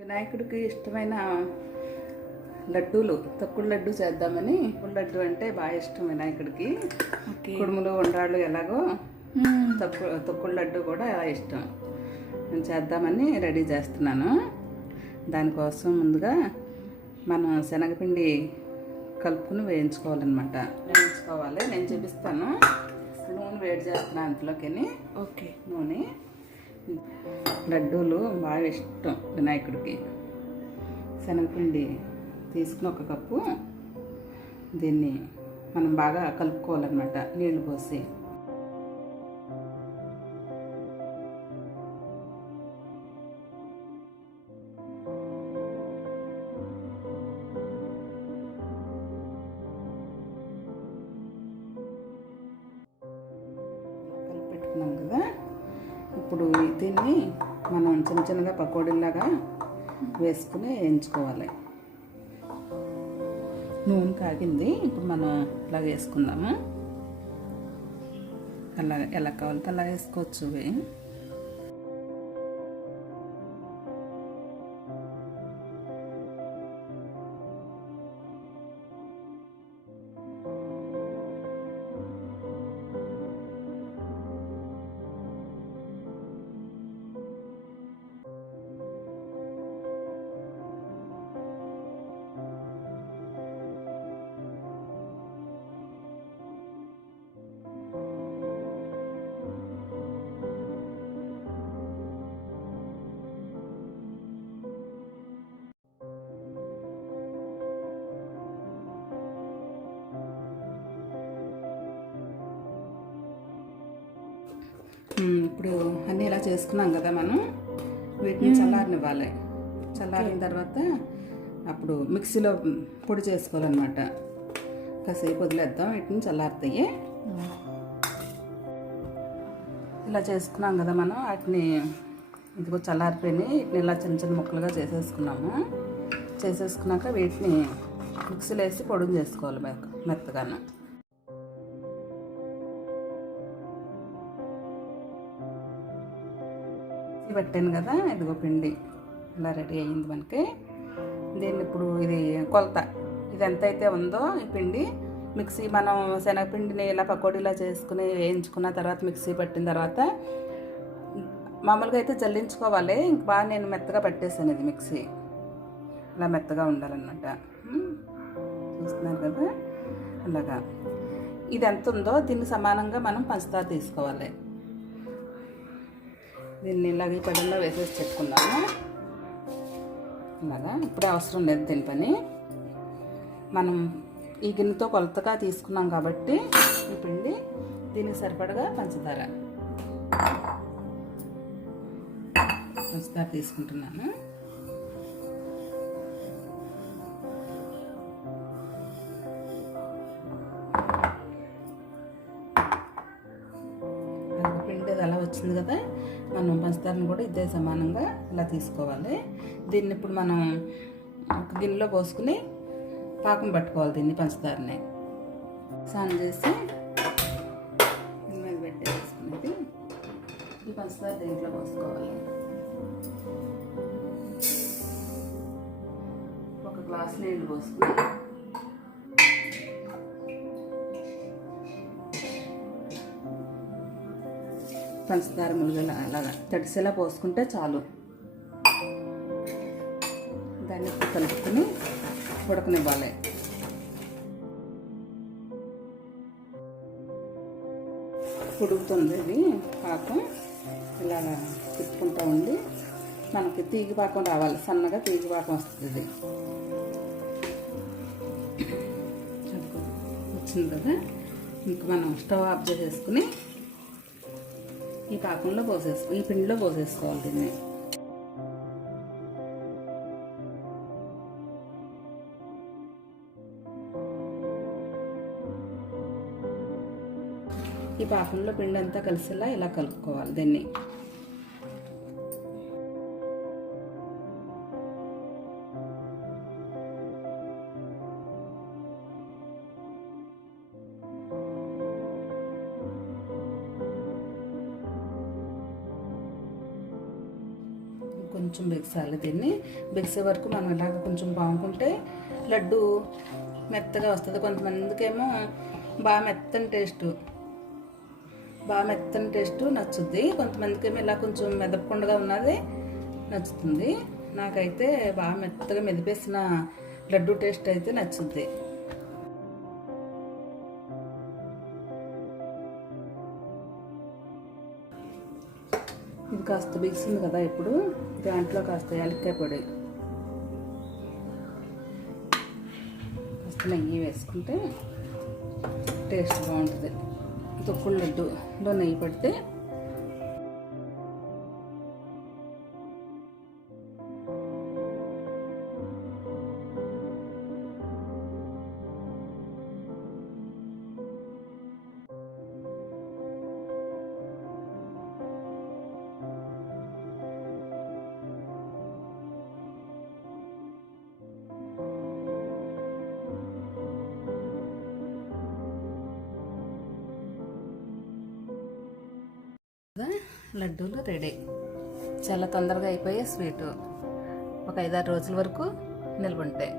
వినాయకుడికి ఇష్టమైన లడ్డూలు తొక్కుడు లడ్డు చేద్దామని. లడ్డు అంటే బాగా ఇష్టం వినాయకుడికి. కుడుములు ఉండ్రాళ్ళు ఎలాగో తొక్కుడు లడ్డు కూడా ఇష్టం. నేను చేద్దామని రెడీ చేస్తున్నాను. దానికోసం ముందుగా మనం శనగపిండి కలుపుకుని వేయించుకోవాలన్నమాట. నేను చూపిస్తాను. నూనె వేడి చేస్తున్నాను అంతలోకి. ఓకే. నూనె లడ్డూలు బాగా ఇష్టం వినాయకుడికి. శనగపిండి తీసుకుని ఒక కప్పు దీన్ని మనం బాగా కలుపుకోవాలన్నమాట నీళ్లు పోసి. కలిపెట్టుకున్నాం కదా. ఇప్పుడు దీన్ని మనం చిన్న చిన్నగా పకోడీలాగా వేసుకుని వేయించుకోవాలి. నూనె కాగింది. ఇప్పుడు మనం ఇలా వేసుకుందాము. అలా ఎలా కావాలంటే అలా వేసుకోవచ్చు. ఇప్పుడు అన్నీ ఇలా చేసుకున్నాం కదా. మనం వీటిని చల్లారనివ్వాలి. చల్లారిన తర్వాత అప్పుడు మిక్సీలో పొడి చేసుకోవాలన్నమాట. కాసేపు వదిలేద్దాం, వీటిని చల్లారుతాయి. ఇలా చేసుకున్నాం కదా మనం. వాటిని ఇదిగో చల్లారిపోయి వీటిని ఇలా చిన్న చిన్న ముక్కలుగా చేసేసుకున్నాక వీటిని మిక్సీలో వేసి పొడిని చేసుకోవాలి మెత్తగాను. పెట్టాను కదా, ఇదిగో పిండి ఇలా రెడీ అయ్యింది మనకి. దీన్ని ఇప్పుడు ఇది కొలత, ఇది ఎంత అయితే ఉందో ఈ పిండి మిక్సీ మనం శనగపిండిని ఇలా పకోడీలా చేసుకుని వేయించుకున్న తర్వాత మిక్సీ పట్టిన తర్వాత మామూలుగా అయితే జల్లించుకోవాలి. ఇంక బాగా నేను మెత్తగా పట్టేసాను. ఇది మిక్సీ ఇలా మెత్తగా ఉండాలన్నమాట. చూస్తున్నారు కదా అలాగా. ఇది ఎంత ఉందో దీనికి సమానంగా మనం పంచదార తీసుకోవాలి. దీన్ని ఇలాగ పడంలో వేసేసి చెప్పుకుందాము. ఇలాగా ఇప్పుడే అవసరం లేదు దీని పని. మనం ఈ గిన్నెతో కొలతగా తీసుకున్నాం కాబట్టి ఈ పిండి దీనికి సరిపడగా పంచదార తీసుకుంటున్నాను. పిండి అలా వచ్చింది కదా, మనం పంచదారని కూడా ఇదే సమానంగా ఇలా తీసుకోవాలి. దీన్ని ఇప్పుడు మనం గిన్నెలో పోసుకుని పాకం పట్టుకోవాలి. దీన్ని పంచదారని స్నానం చేసి దీని మీద పెట్టేసుకునేది. ఈ పంచదార దీంట్లో పోసుకోవాలి. ఒక గ్లాస్ నీళ్ళు పోసుకుని పంచదార ములుగలా అలాగా తడిసేలా పోసుకుంటే చాలు. దాన్ని కలుపుకొని ఉడకనివ్వాలి. ఉడుకుతుంది ఇది పాకం. ఇలాగా తిప్పుకుంటూ ఉండి మనకి తీగి పాకం రావాలి. సన్నగా తీగి పాకం వస్తుంది. ఇది వచ్చింది కదా. ఇంక మనం స్టవ్ ఆఫ్ చేసేసుకుని ఈ పాకంలో ఈ పిండిలో పోసేసుకోవాలి. దీన్ని ఈ పాకంలో పిండి అంతా కలిసేలా ఇలా కలుపుకోవాలి. దీన్ని కొంచెం బిగసాలి. దీన్ని బిగిసే వరకు మనం ఇలాగ కొంచెం బాగుంటే లడ్డు మెత్తగా వస్తుంది. కొంతమందికేమో బాగా మెత్తని టేస్ట్ నచ్చుద్ది. కొంతమందికేమో ఇలా కొంచెం మెదపకుండా ఉన్నది నచ్చుతుంది. నాకైతే బాగా మెత్తగా మెదిపేసిన లడ్డు టేస్ట్ అయితే నచ్చుద్ది. ఇది కాస్త బిగిసింది కదా, ఇప్పుడు దాంట్లో కాస్త యాలక్కాయ పొడి, కాస్త నెయ్యి వేసుకుంటే టేస్ట్ బాగుంటుంది. తొక్కుడు లడ్డులో నెయ్యి పడితే లడ్డూలు రెడీ. చాలా తొందరగా అయిపోయే స్వీటు. ఒక 5-6 రోజుల వరకు నిల్వ ఉంటాయి.